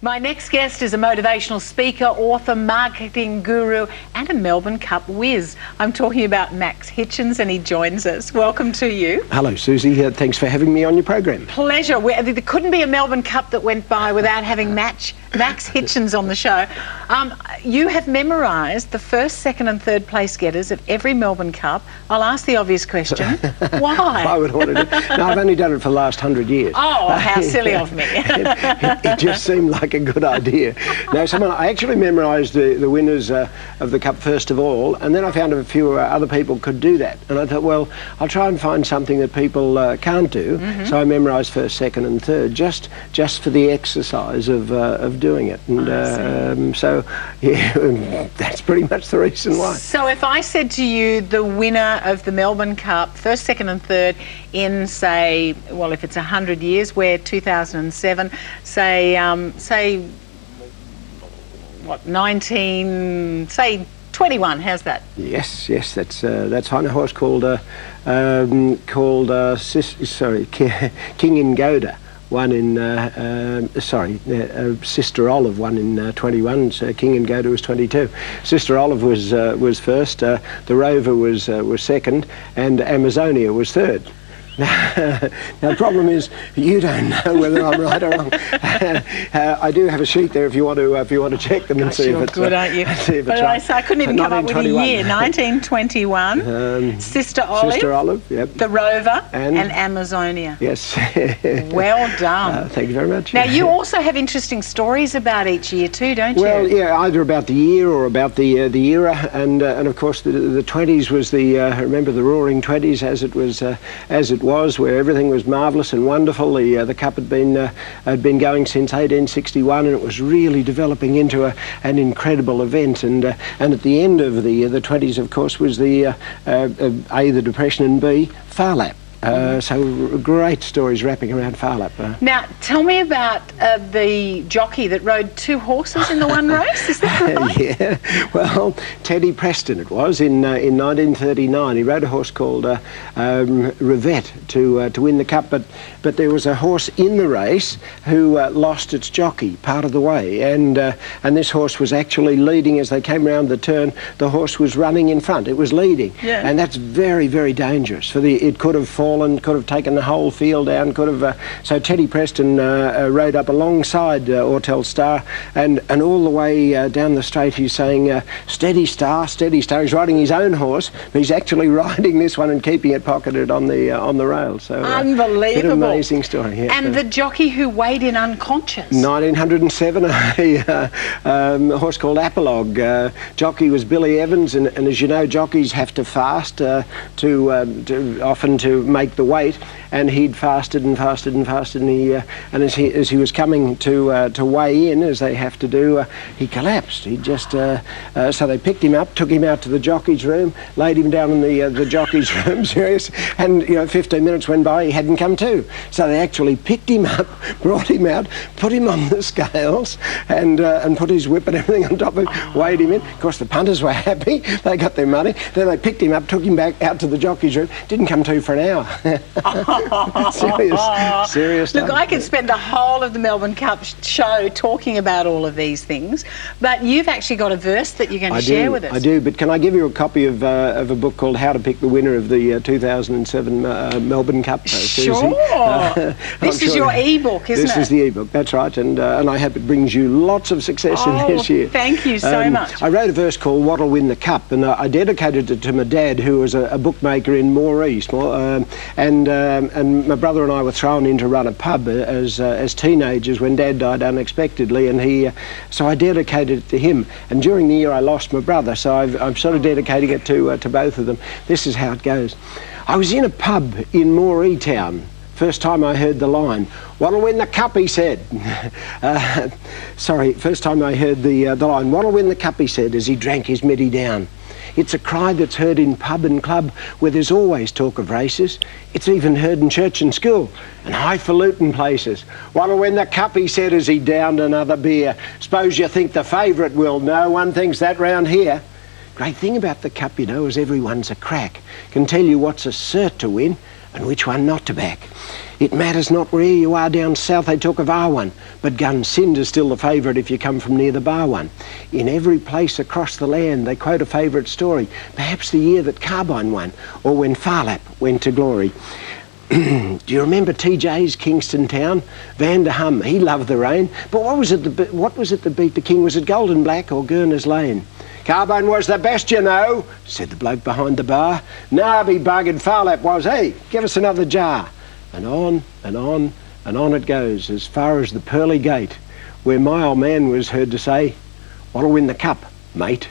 My next guest is a motivational speaker, author, marketing guru and a Melbourne Cup whiz. I'm talking about Max Hitchins and he joins us. Welcome to you. Hello Susie, thanks for having me on your program. Pleasure. There couldn't be a Melbourne Cup that went by without having Max Hitchins on the show. You have memorised the first, second and third place getters of every Melbourne Cup. I'll ask the obvious question. Why? I would want to do. No, I've only done it for the last 100 years. Oh, how silly of me. It just seemed like a good idea. No, I actually memorised the winners of the Cup first of all, and then I found a few other people could do that. And I thought, well, I'll try and find something that people can't do. So I memorised first, second and third, just for the exercise of doing it. And so, yeah, that's pretty much the reason why. So if I said to you the winner of the Melbourne Cup, first, second and third in, say, well, if it's 100 years, we're 2007, say, what, 21, how's that? Yes, that's fine. A horse called King in Goda won in, Sister Olive won in 21, so King and Goda was 22. Sister Olive was first, the Rover was second, and Amazonia was third. Now, the problem is you don't know whether I'm right or wrong. I do have a sheet there if you want to check them and see if it's good, aren't you? See if it's right. I couldn't even come up with a year. 1921. Sister Olive. Yep. The Rover and Amazonia. Yes. Well done. Thank you very much. Now you also have interesting stories about each year too, don't you? Well, yeah, either about the year or about the era, and of course the 20s was the remember the Roaring Twenties as it was where everything was marvellous and wonderful. The Cup had been going since 1861, and it was really developing into an incredible event. And at the end of the 20s, of course, was the A, the Depression, and B, Phar Lap. So great stories wrapping around Phar Lap. Now, tell me about the jockey that rode two horses in the one race, is that right? Yeah, well, Teddy Preston it was in 1939. He rode a horse called Revette to win the Cup, but there was a horse in the race who lost its jockey part of the way, and this horse was actually leading as they came around the turn. The horse was running in front. It was leading, and that's very, very dangerous. It could have fallen, could have taken the whole field down, could have. So Teddy Preston rode up alongside Ortel Star, and all the way down the straight he's saying, "Steady Star, steady Star." He's riding his own horse, but he's actually riding this one and keeping it pocketed on the rail. So unbelievable. Bit of an amazing story. Yeah, and the jockey who weighed in unconscious. 1907, a horse called Apologue. Jockey was Billy Evans, and as you know, jockeys have to fast often to make the weight, and he'd fasted and fasted and fasted, and as he was coming to weigh in, as they have to do, he collapsed. He just so they picked him up, took him out to the jockey's room, laid him down in the jockey's room, serious, and 15 minutes went by, he hadn't come to. So they actually picked him up, brought him out, put him on the scales, and put his whip and everything on top of him, weighed him in. Of course, the punters were happy; they got their money. Then they picked him up, took him back out to the jockey's room. Didn't come to for an hour. Serious Look, stuff. I could spend the whole of the Melbourne Cup show talking about all of these things, but you've actually got a verse that you're going to share with us. I do, but can I give you a copy of a book called How to Pick the Winner of the 2007 Melbourne Cup? Sure. This is your e-book, isn't it? This is the e-book, that's right, and I hope it brings you lots of success in this year. Thank you so much. I wrote a verse called What'll Win the Cup, and I dedicated it to my dad, who was a bookmaker in Moore East, and my brother and I were thrown in to run a pub as teenagers when Dad died unexpectedly, and so I dedicated it to him. And during the year I lost my brother, so I'm sort of dedicating it to both of them. This is how it goes. I was in a pub in Moree Town. First time I heard the line, "What'll win the Cup," he said. First time I heard the line, "What'll win the Cup," he said, as he drank his middy down. It's a cry that's heard in pub and club where there's always talk of races. It's even heard in church and school and highfalutin places. "What'll win the Cup," he said as he downed another beer. "Suppose you think the favourite will. No one thinks that round here." Great thing about the Cup, you know, is everyone's a crack. Can tell you what's a cert to win and which one not to back. It matters not where you are down south, they talk of R1, but Gunsinder's still the favourite if you come from near the bar one. In every place across the land they quote a favourite story, perhaps the year that Carbine won, or when Farlap went to glory. Do you remember TJ's Kingston Town? Van der Hum, he loved the rain, but what was it that beat the king? Was it Golden Black or Gurner's Lane? Carbine was the best, you know, said the bloke behind the bar. Narby buggered Farlap was, hey, give us another jar. And on and on and on it goes, as far as the Pearly Gate, where my old man was heard to say, what'll win the cup, mate?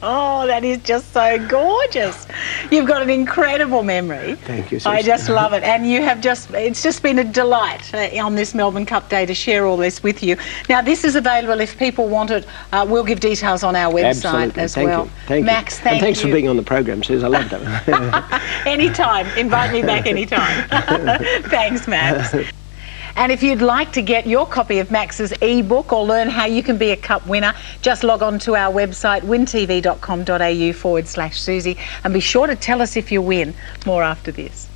Oh, that is just so gorgeous. You've got an incredible memory. Thank you, sister. I just love it. And you have it's just been a delight on this Melbourne Cup day to share all this with you. Now, this is available if people want it. We'll give details on our website as well. Thank Max, you. thank you. And thanks for being on the program, Suze. I loved it. Anytime. Invite me back anytime. Thanks, Max. And if you'd like to get your copy of Max's e-book or learn how you can be a cup winner, just log on to our website, wintv.com.au/Susie, and be sure to tell us if you win. More after this.